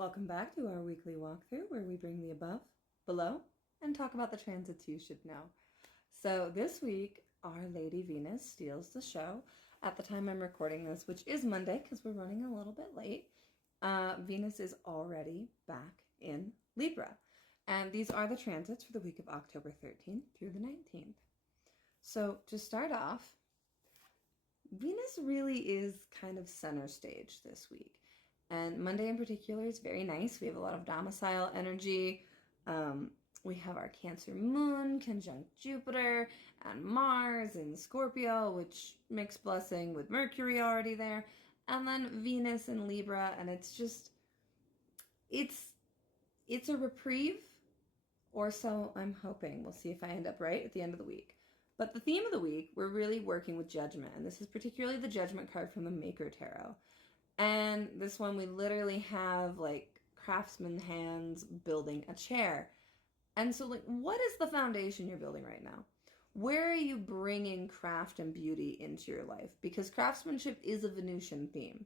Welcome back to our weekly walkthrough where we bring the above, below, and talk about the transits you should know. So this week, Our Lady Venus steals the show. At the time I'm recording this, which is Monday because we're running a little bit late, Venus is already back in Libra. And these are the transits for the week of October 13th through the 19th. So to start off, Venus really is kind of center stage this week. And Monday in particular is very nice. We have a lot of domicile energy. We have our Cancer moon conjunct Jupiter and Mars in Scorpio, which makes blessing with Mercury already there. And then Venus in Libra. And it's just, it's a reprieve, or so I'm hoping. We'll see if I end up right at the end of the week. But the theme of the week, we're really working with judgment. And this is particularly the judgment card from the Maker Tarot. And this one, we literally have like craftsman hands building a chair. And so like, what is the foundation you're building right now? Where are you bringing craft and beauty into your life? Because craftsmanship is a Venusian theme.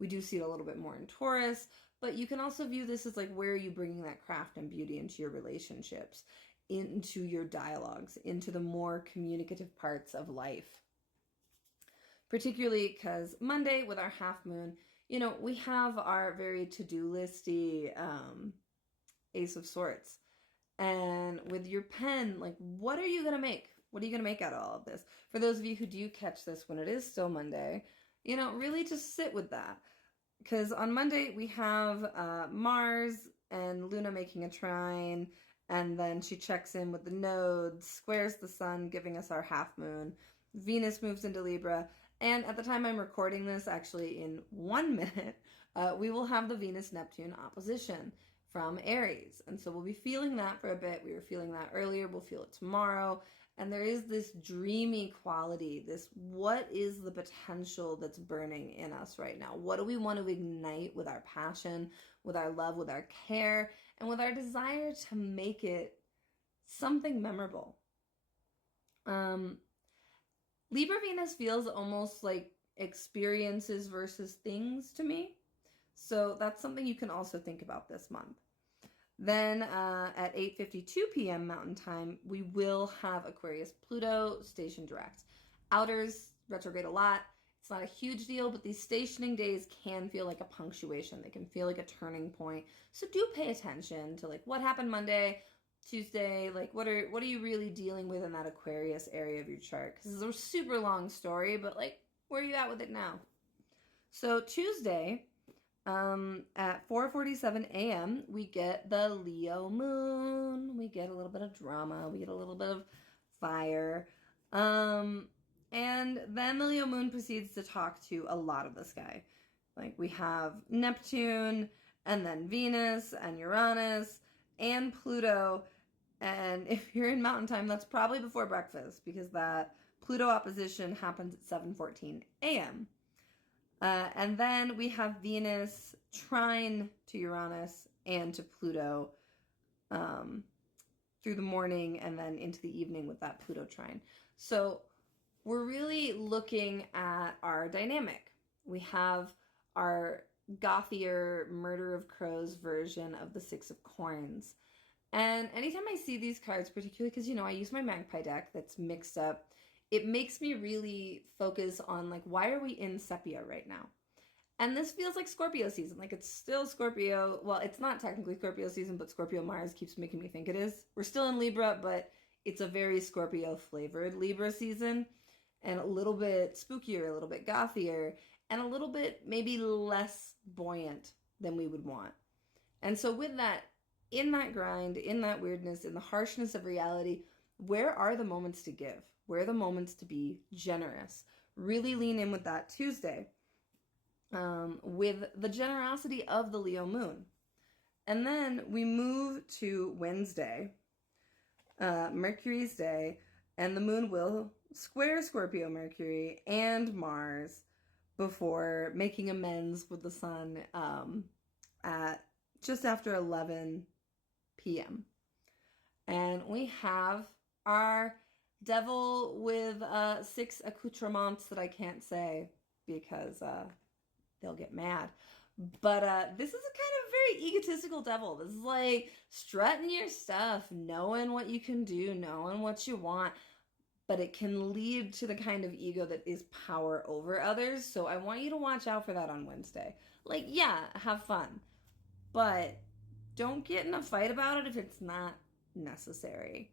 We do see it a little bit more in Taurus, but you can also view this as like, where are you bringing that craft and beauty into your relationships, into your dialogues, into the more communicative parts of life? Particularly because Monday with our half moon, you know, we have our very to-do listy Ace of Swords. And with your pen, like, what are you going to make? What are you going to make out of all of this? For those of you who do catch this when it is still Monday, you know, really just sit with that. Because on Monday we have Mars and Luna making a trine, and then she checks in with the nodes, squares the sun, giving us our half moon. Venus moves into Libra. And at the time I'm recording this, actually in 1 minute, we will have the Venus-Neptune opposition from Aries. And so we'll be feeling that for a bit. We were feeling that earlier. We'll feel it tomorrow. And there is this dreamy quality, this what is the potential that's burning in us right now? What do we want to ignite with our passion, with our love, with our care, and with our desire to make it something memorable? Libra Venus feels almost like experiences versus things to me. So that's something you can also think about this month. Then at 8:52 p.m. Mountain Time, we will have Aquarius Pluto station direct. Outers retrograde a lot. It's not a huge deal, but these stationing days can feel like a punctuation. They can feel like a turning point. So do pay attention to like what happened Monday, Tuesday, like what are you really dealing with in that Aquarius area of your chart? Because it's a super long story, but like, where are you at with it now? So Tuesday, at 4:47 a.m., we get the Leo moon. We get a little bit of drama. We get a little bit of fire. And then the Leo moon proceeds to talk to a lot of the sky. Like we have Neptune, and then Venus, and Uranus, and Pluto. And if you're in Mountain Time, that's probably before breakfast because that Pluto opposition happens at 7:14 a.m. And then we have Venus trine to Uranus and to Pluto through the morning and then into the evening with that Pluto trine. So we're really looking at our dynamic. We have our gothier Murder of Crows version of the Six of Coins. And anytime I see these cards, particularly because, you know, I use my Magpie deck that's mixed up, it makes me really focus on, like, why are we in Sepia right now? And this feels like Scorpio season. Like, it's still Scorpio. Well, it's not technically Scorpio season, but Scorpio Mars keeps making me think it is. We're still in Libra, but it's a very Scorpio-flavored Libra season. And a little bit spookier, a little bit gothier, and a little bit maybe less buoyant than we would want. And so with that, in that grind, in that weirdness, in the harshness of reality, where are the moments to give? Where are the moments to be generous? Really lean in with that Tuesday, with the generosity of the Leo moon. And then we move to Wednesday, Mercury's day, and the moon will square Scorpio Mercury and Mars before making amends with the sun at just after 11 p.m. And we have our devil with 6 accoutrements that I can't say because they'll get mad. But this is a kind of very egotistical devil. This is like strutting your stuff, knowing what you can do, knowing what you want, but it can lead to the kind of ego that is power over others. So I want you to watch out for that on Wednesday. Like, yeah, have fun, but don't get in a fight about it if it's not necessary.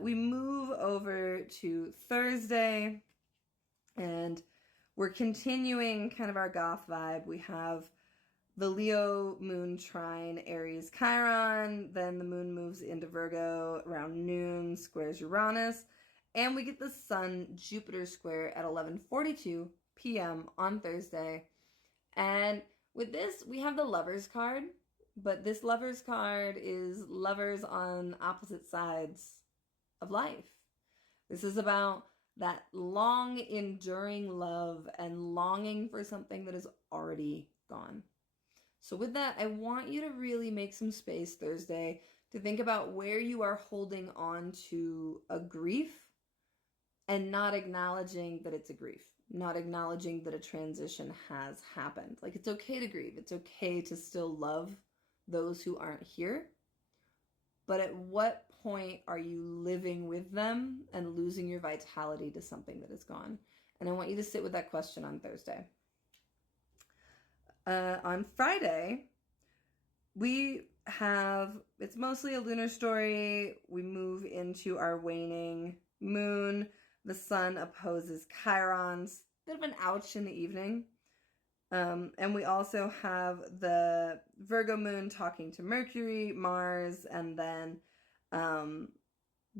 We move over to Thursday, and we're continuing kind of our goth vibe. We have the Leo moon trine Aries Chiron, then the moon moves into Virgo around noon, squares Uranus, and we get the sun Jupiter square at 11:42 p.m. on Thursday. And with this, we have the Lovers card, but this Lovers card is lovers on opposite sides of life. This is about that long enduring love and longing for something that is already gone. So with that, I want you to really make some space Thursday to think about where you are holding on to a grief and not acknowledging that it's a grief, not acknowledging that a transition has happened. Like, it's okay to grieve. It's okay to still love those who aren't here. But at what point are you living with them and losing your vitality to something that is gone? And I want you to sit with that question on Thursday. On Friday, we have, it's mostly a lunar story. We move into our waning moon. The sun opposes Chiron's. Bit of an ouch in the evening. And we also have the Virgo moon talking to Mercury, Mars, and then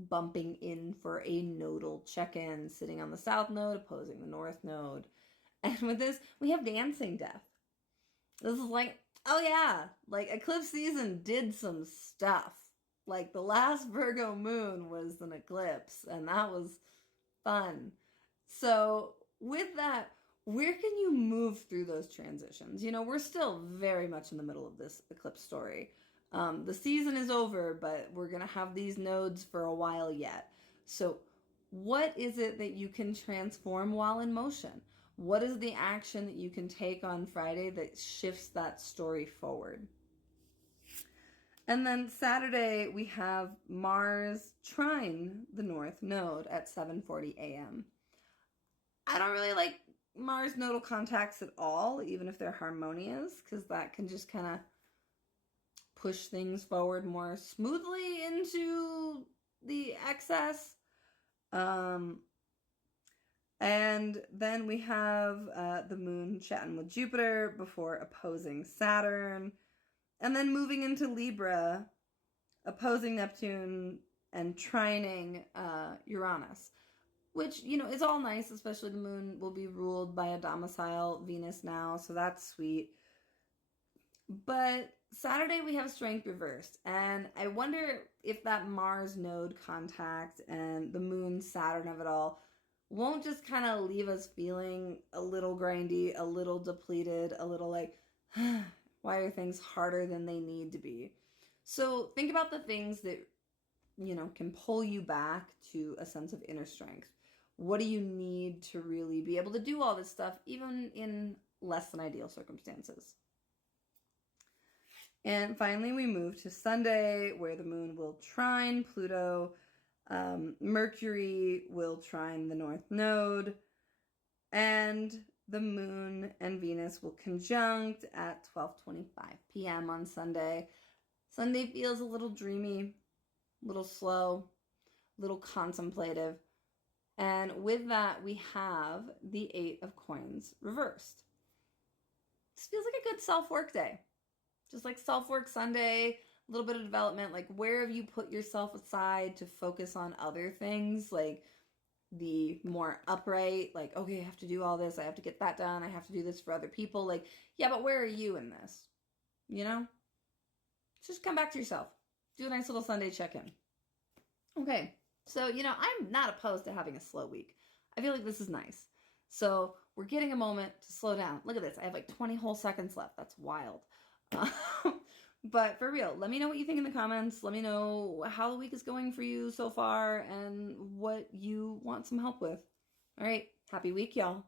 bumping in for a nodal check-in, sitting on the south node, opposing the north node. And with this, we have dancing death. This is like, oh yeah, like eclipse season did some stuff. Like the last Virgo moon was an eclipse, and that was fun. So with that, where can you move through those transitions? You know, we're still very much in the middle of this eclipse story. The season is over, but we're going to have these nodes for a while yet. So what is it that you can transform while in motion? What is the action that you can take on Friday that shifts that story forward? And then Saturday, we have Mars trine the North Node at 7:40 a.m. I don't really like Mars nodal contacts at all, even if they're harmonious, because that can just kind of push things forward more smoothly into the excess. And then we have the moon chatting with Jupiter before opposing Saturn. And then moving into Libra, opposing Neptune and trining Uranus. Which, you know, is all nice, especially the moon will be ruled by a domicile Venus now, so that's sweet. But Saturday we have strength reversed, and I wonder if that Mars node contact and the moon Saturn of it all won't just kind of leave us feeling a little grindy, a little depleted, a little like, why are things harder than they need to be? So think about the things that, you know, can pull you back to a sense of inner strength. What do you need to really be able to do all this stuff, even in less than ideal circumstances? And finally, we move to Sunday, where the moon will trine Pluto. Mercury will trine the North Node, and the moon and Venus will conjunct at 12:25 p.m. on Sunday. Sunday feels a little dreamy, a little slow, a little contemplative. And with that, we have the 8 of Coins reversed. This feels like a good self-work day. Just like self-work Sunday, a little bit of development. Like, where have you put yourself aside to focus on other things? Like the more upright, like, okay, I have to do all this. I have to get that done. I have to do this for other people. Like, yeah, but where are you in this? You know? Just come back to yourself. Do a nice little Sunday check-in. Okay. So, you know, I'm not opposed to having a slow week. I feel like this is nice. So we're getting a moment to slow down. Look at this. I have like 20 whole seconds left. That's wild. But for real, let me know what you think in the comments. Let me know how the week is going for you so far and what you want some help with. All right. Happy week, y'all.